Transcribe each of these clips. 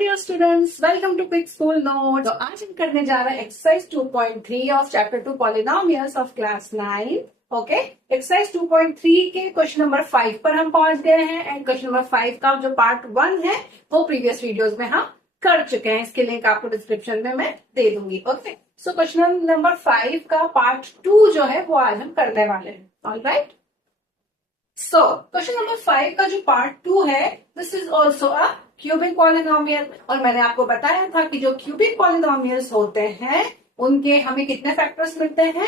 Dear students, welcome to quick school note. तो आज हम करने जा रहे हैं exercise 2.3 of chapter 2 polynomials of class 9। Okay, exercise 2.3 के क्वेश्चन नंबर 5 पर हम पहुंच गए हैं एंड क्वेश्चन नंबर 5 का जो पार्ट 1 है वो प्रीवियस वीडियोस में हम कर चुके हैं। इसके लिंक आपको डिस्क्रिप्शन में मैं दे दूंगी। ओके, सो क्वेश्चन नंबर 5 का पार्ट 2 जो है वो आज हम करने वाले हैं। ऑलराइट, सो क्वेश्चन नंबर 5 का जो पार्ट 2 है, this is also a cubic polynomial. और मैंने आपको बताया था कि जो क्यूबिक पॉलिनोमियल्स होते हैं उनके हमें कितने फैक्टर्स मिलते हैं?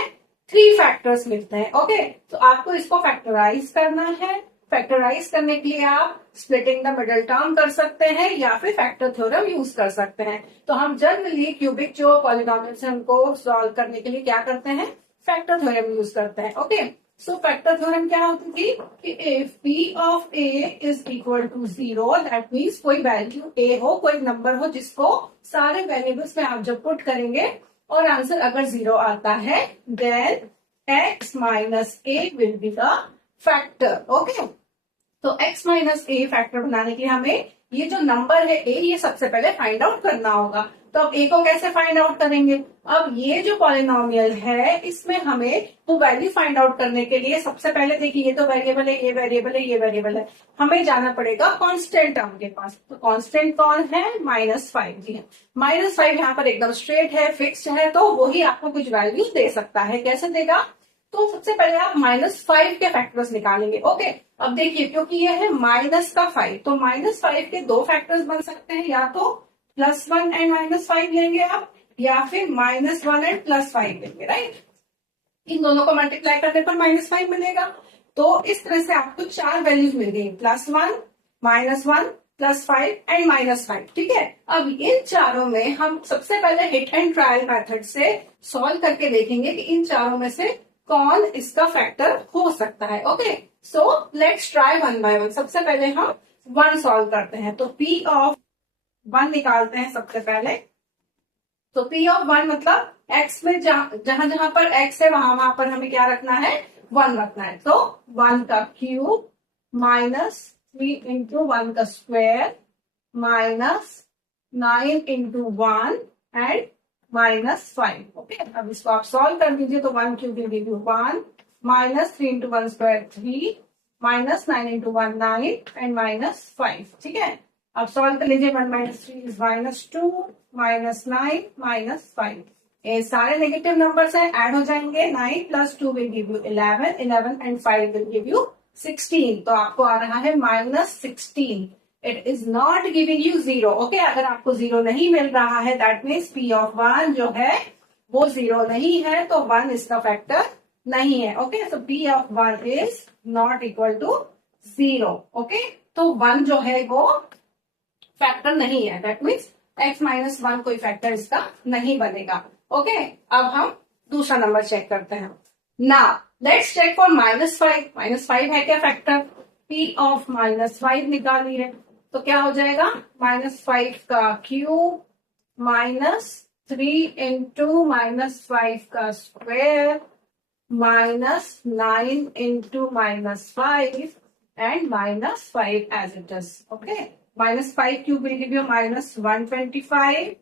3 फैक्टर्स मिलते हैं। ओके, तो आपको इसको फैक्टराइज करना है। फैक्टराइज करने के लिए आप स्प्लिटिंग द मिडल टर्म कर सकते हैं या फिर फैक्टर थ्योरम यूज कर सकते हैं। तो हम जनरली क्यूबिक जो पॉलिनोमियल्स हैं उनको सॉल्व करने के लिए क्या करते हैं? फैक्टर थ्योरम यूज करते हैं। ओके, सो फैक्टर थ्योरम क्या होती थी कि if p of a is equal to 0, that means कोई वैल्यू a हो, कोई नंबर हो जिसको सारे वेरिएबल्स में आप जब पुट करेंगे और आंसर अगर 0 आता है, then x minus a will be the factor. Okay, तो x माइनस a फैक्टर बनाने के लिए हमें ये जो नंबर है a, ये सबसे पहले फाइंड आउट करना होगा। तो अब a को कैसे फाइंड आउट करेंगे? अब ये जो पॉलिनोमियल है इसमें हमें वो वैल्यू फाइंड आउट करने के लिए सबसे पहले देखिए, ये तो वेरिएबल है, ये वेरिएबल है, ये वेरिएबल है, हमें जाना पड़ेगा कांस्टेंट टर्म के पास। तो कांस्टेंट कौन है? -5 जी है। -5 यहाँ पर एकदम स्ट्रेट है, फिक्स्ड है, तो वही आपको कुछ वैल्यू दे सकता है। कैसे देगा? तो सबसे पहले आप -5 के फैक्टर्स निकालेंगे। ओके, अब देखिए, क्योंकि ये है -5, तो -5 के 2 फैक्टर्स बन सकते हैं, या तो +1 एंड -5 लेंगे आप, या फिर -1 एंड +5 लेंगे। राइट, इन दोनों को मल्टीप्लाई करने पर -5 मिलेगा। तो इस तरह से आपको 4 वैल्यूज मिल गई, +1, -1, +5 एंड -5। ठीक है, अब इन चारों में हम सबसे पहले हिट एंड ट्रायल मेथड से सॉल्व करके देखेंगे कि इन चारों में से कौन इसका फैक्टर हो सकता है। Okay, so let's try 1 by 1। सबसे पहले हम 1 सॉल्व करते हैं, तो p ऑफ 1 निकालते हैं सबसे पहले। तो p ऑफ 1 मतलब x में जहां जहां पर x है वहां पर हमें क्या रखना है? 1 रखना है। तो 1 का क्यूब -3 इंटू 1 का स्क्वायर -9 इंटू 1 एंड -5। ओके, अब इसको आप सॉल्व कर दीजिए। तो 1 cube will give you 1, -3 into 1 square 3, -9 into 1 9 and -5। ठीक है, अब सॉल्व कर लीजिए। 1 - 3 इज -2, -9 -5। ये सारे नेगेटिव नंबर्स हैं, ऐड हो जाएंगे। 9 + 2 will give you 11, 11 and 5 will give you 16। तो आपको आ रहा है -16। It is not giving you 0। Okay, अगर आपको 0 नहीं मिल रहा है, दैट मीन्स p ऑफ 1 जो है वो 0 नहीं है, तो 1 इसका फैक्टर नहीं है। Okay, so p of 1 is not equal to 0। Okay, तो 1 जो है वो फैक्टर नहीं है, दैट मीन्स x - 1 कोई फैक्टर इसका नहीं बनेगा। ओके, अब हम दूसरा नंबर चेक करते हैं। Now let's check for -5। -5 है क्या फैक्टर? p ऑफ -5 निकालिए, तो क्या हो जाएगा? -5 का क्यूब -3 इंटू -5 का square -9 into -5 and -5 as it is. Okay, -5 cube will give you -125,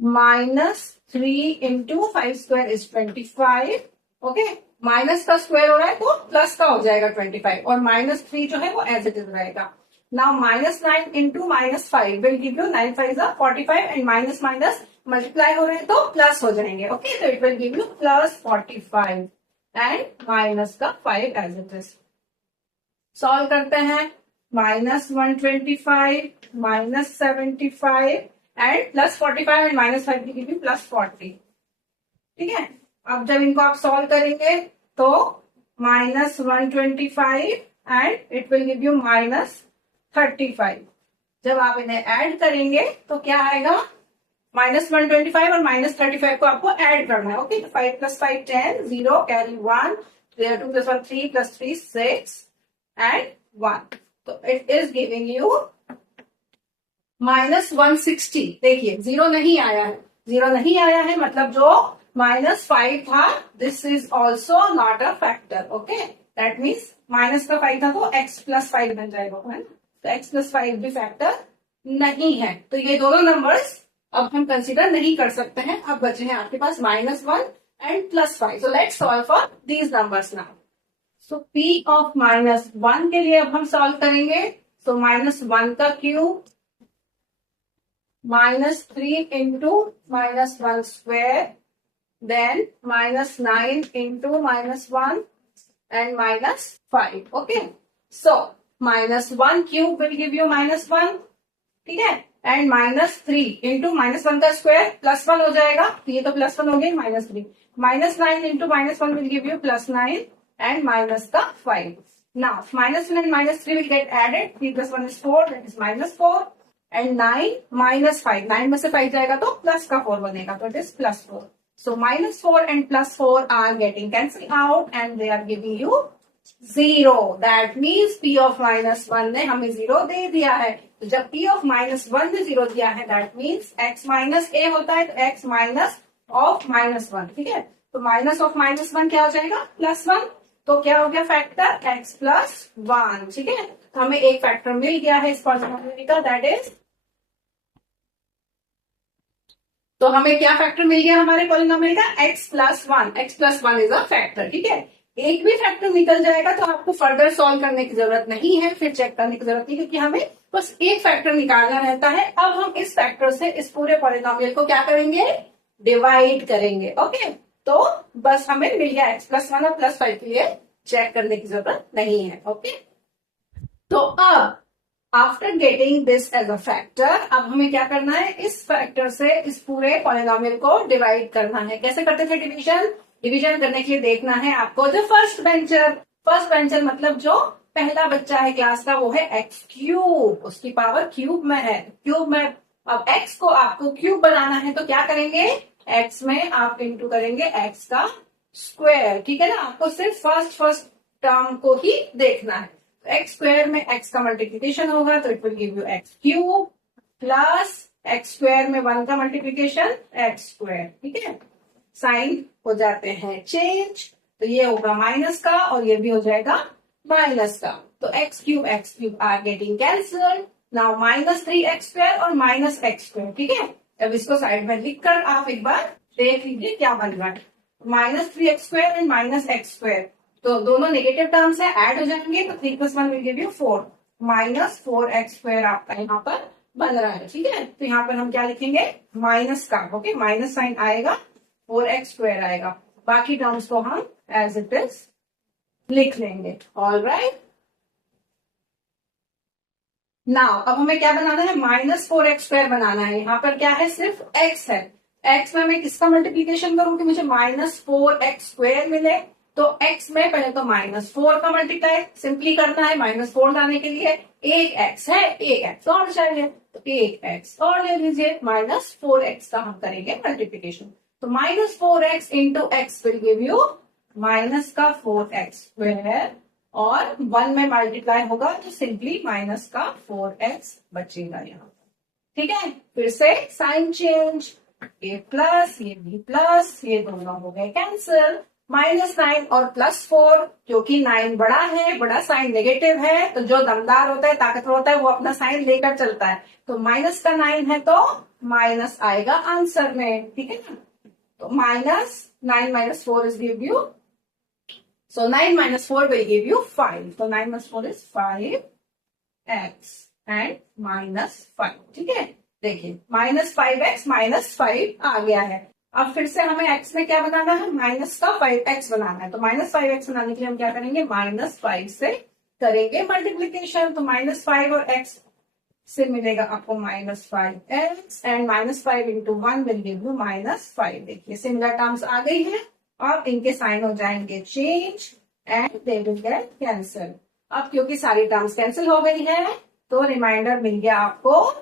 -3 into 5 square is 25। Okay, minus का स्क्वायर हो रहा है तो प्लस का हो जाएगा 25, और -3 जो है वो एज इट इज रहेगा। Now -9 into -5 will give you 9 5 45 and minus minus multiply हो रहे हैं तो प्लस हो जाएंगे। ओके, तो it will give you +45 and minus का 5 एज इट इज। सॉल्व करते हैं। -125 -75 and +45 and -5 will give you +40। ठीक है, अब जब इनको आप सॉल्व करेंगे तो -125 and it will give you -35। जब आप इन्हें ऐड करेंगे तो क्या आएगा? -125 और -35 को आपको ऐड करना है। Okay, 5 + 5 10, 0 carry 1, 2 + 1 3 + 3 6 and 1। तो इट इज गिविंग यू -160। देखिए 0 नहीं आया है, 0 नहीं आया है मतलब जो -5 था, this is also not a factor. Okay, that means minus का 5 था तो x + 5 बन जाएगा, है ना? तो x + 5 भी फैक्टर नहीं है, तो ये दोनों नंबर्स अब हम कंसीडर नहीं कर सकते हैं। अब बचे हैं आपके पास -1 and +5। So let's solve for these numbers now. So P of -1 के लिए अब हम सॉल्व करेंगे। सो -1 का cube -3 into -1 square, then -9 into -1 and -5. Okay, so -1 cube will give you -1, ठीक है, एंड -3 इंटू -1 का स्क्वायर +1 हो जाएगा, तो ये तो +1 हो गई, -3 -9 into -1 will give you +9 and -5. Now -1 and -3 will get added. 3 + 1 is 4, that is -4, and 9 -5, 9 में से 5 जाएगा तो प्लस का 4 बनेगा, तो it is +4. So -4 and +4 are getting cancelled out and they are giving you 0. That means P of -1 ने हमें 0 दे दिया है। तो जब P of -1 ने 0 दिया है, that means x minus a होता है, तो x माइनस ऑफ -1, ठीक है। तो माइनस ऑफ -1 क्या हो जाएगा, +1, तो क्या हो गया फैक्टर x +1, ठीक है। तो हमें एक फैक्टर मिल गया है इस पॉलिनोमियल का, दैट इज, तो हमें क्या फैक्टर मिल गया हमारे पॉलिनोमियल का, x +1, x +1 is a factor, ठीक है। एक भी फैक्टर निकल जाएगा तो आपको फर्दर सॉल्व करने की जरूरत नहीं है, फिर चेक करने की जरूरत नहीं, क्योंकि हमें बस एक फैक्टर निकालना रहता है। अब हम इस फैक्टर से इस पूरे पॉलिनोमियल को क्या करेंगे, डिवाइड करेंगे। ओके, तो बस हमें मिल गया x +1 और +5 के लिए चेक करने की जरूरत नहीं है। ओके, तो अब after getting this as a factor, अब हमें क्या करना है, इस फैक्टर से इस पूरे पॉलिनोमियल को डिवाइड करना है। कैसे करते थे डिवीजन, डिवीजन करने के लिए देखना है आपको जो फर्स्ट बेंचर मतलब जो पहला बच्चा है क्लास का, वो है x3, उसकी पावर क्यूब में है, क्यूब में। अब x को आपको क्यूब बनाना है, तो क्या करेंगे, x में आप इंटू करेंगे x का स्क्वायर, ठीक है ना। आपको सिर्फ फर्स्ट टर्म को ही देखना है। एक्स स्क्वायर में x का मल्टीप्लीकेशन होगा, तो it will give you x3 plus x square में 1 का मल्टीप्लीकेशन x², ठीक है। साइन हो जाते हैं चेंज, तो ये होगा माइनस का और ये भी हो जाएगा माइनस का, तो x³ are getting cancelled. Now -3x² और -x², ठीक है। अब इसको साइड में लिखकर आप एक बार देख लीजिए क्या बन रहा है, -3x² एंड -x², तो दोनों नेगेटिव टर्म्स है, ऐड हो जाएंगे, तो 3 + 1 विल गिव यू 4, -4x² आपका यहाँ पर बन रहा है, ठीक है। तो यहाँ पर हम क्या लिखेंगे, माइनस का, ओके, माइनस साइन आएगा, 4x² आएगा, बाकी टर्म्स को हम एज इट इज लिख लेंगे। ऑल राइट, नाउ अब हमें क्या बनाना है, -4x² बनाना है। यहाँ पर क्या है, सिर्फ x है, x में मैं किसका मल्टीप्लीकेशन करूं कि मुझे -4x² मिले, तो x में पहले तो -4 का मल्टीप्लाई सिंपली करना है, -4 लाने के लिए एक x है, एक x और चाहिए, तो एक x और ले लीजिए, -4x का हम करेंगे मल्टीप्लीकेशन, तो -4x into x will give you -4x², और 1 में मल्टीप्लाई होगा तो सिंपली -4x बचेगा यहाँ, ठीक है। फिर से साइन चेंज, ये प्लस ये भी प्लस, ये दोनों हो गए कैंसिल, -9 और +4, क्योंकि 9 बड़ा है, बड़ा साइन नेगेटिव है, तो जो दमदार होता है, ताकतवर होता है, वो अपना साइन लेकर चलता है, तो माइनस का 9 है तो माइनस आएगा आंसर में, ठीक है ना। तो -9 - 4 is give you, so 9 - 4 will give you 5, so 9 - 4 is 5x and -5, ठीक है। देखिए -5x -5 आ गया है। अब फिर से हमें x में क्या बनाना है, माइनस का 5x बनाना है, तो -5x बनाने के लिए हम क्या करेंगे, -5 से करेंगे मल्टीप्लीकेशन, तो -5 और x से मिलेगा आपको -5x and -5 into 1 will give you -5। देखिए सिमिलर टर्म्स आ गई है, अब इनके साइन हो जाएंगे change and they will get cancel. अब क्योंकि सारी टर्म्स कैंसिल हो गई है, तो रिमाइंडर मिल गया आपको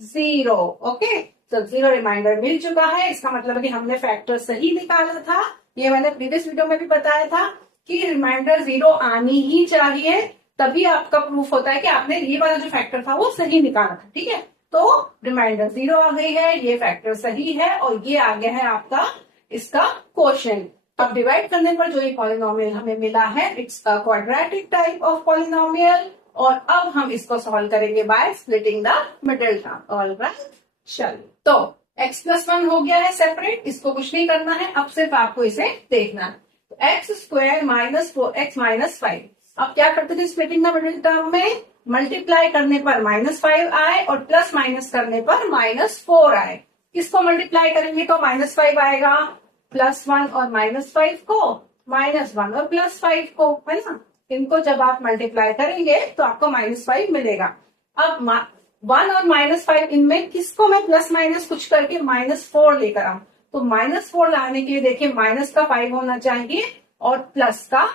0, ओके। तो 0 रिमाइंडर मिल चुका है, इसका मतलब है कि हमने फैक्टर सही निकाला था। ये मैंने प्रीवियस वीडियो में भी बताया था कि रिमाइंडर 0 आनी ही चाहिए, तभी आपका प्रूफ होता है कि आपने ये वाला जो फैक्टर था वो सही निकाला था, ठीक है। तो रिमाइंडर 0 आ गई है, ये फैक्टर सही है, और ये आ गया है आपका इसका क्वोशिएंट। अब डिवाइड करने पर जो ये पॉलिनोमियल हमें मिला है, it's a quadratic type of polynomial, और अब हम इसको सॉल्व करेंगे by splitting the middle term. Alright, चलिए तो x+1 हो गया है सेपरेट, इसको कुछ नहीं करना है, अब सिर्फ आपको इसे देखना है। तो x² माइनस 4x माइनस 5। अब क्या करते थे स्प्लिटिंग द मिडिल टर्म में, मल्टीप्लाई करने पर -5 आए और प्लस माइनस करने पर -4 आए। इसको मल्टीप्लाई करेंगे तो -5 आएगा, +1 और -5 को, -1 और +5 को, है ना। इनको जब आप मल्टीप्लाई करेंगे तो आपको -5 मिलेगा। अब 1 और -5 इनमें किसको मैं प्लस माइनस कुछ करके -4 लेकर आऊं, तो -4 लाने के लिए देखिए माइनस का 5 होना चाहिए और प्लस का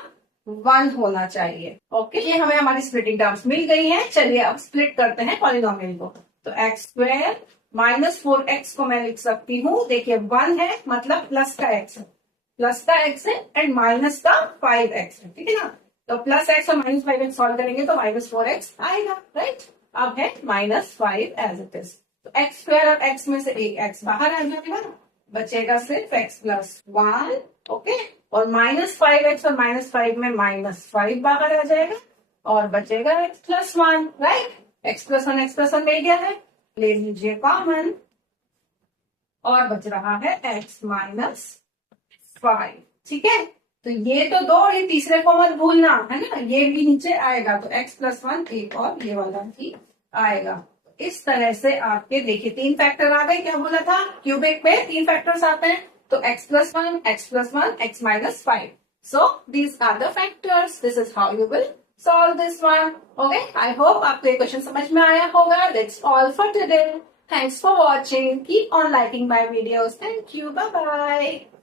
1 होना चाहिए। ओके, ये हमें हमारी स्प्लिटिंग टर्म्स मिल गई है। चलिए अब स्प्लिट करते हैं पॉलिनोमियल को। तो x² माइनस 4x को मैं लिख सकती हूँ, देखिए 1 है मतलब प्लस का x है, प्लस का x है एंड माइनस का 5x है, ठीक है ना। तो +x और -5x सॉल्व करेंगे तो -4x आएगा, राइट। अब है -5 एज इट इज। तो x² और x में से एक x बाहर आ जाएगा, बचेगा सिर्फ x+1। ओके, और -5x और -5 में -5 बाहर आ जाएगा और बचेगा x+1, राइट। x+1 मिल गया है, ले लीजिए कॉमन और बच रहा है x-5, ठीक है। तो ये तो दो, ये तीसरे को मत भूलना, है ना, ये भी नीचे आएगा तो x+1 एक और ये वाला भी आएगा। इस तरह से आपके देखिए 3 फैक्टर आ गए। क्या बोला था, क्यूबिक में 3 फैक्टर्स आते हैं, तो x+1, x+1, x-5। So these are the factors, this is how you will solve this one. Okay, I hope आपको ये क्वेश्चन समझ में आया होगा। That's all for today. Thanks for watching. Keep on liking my videos. Thank you. Bye bye.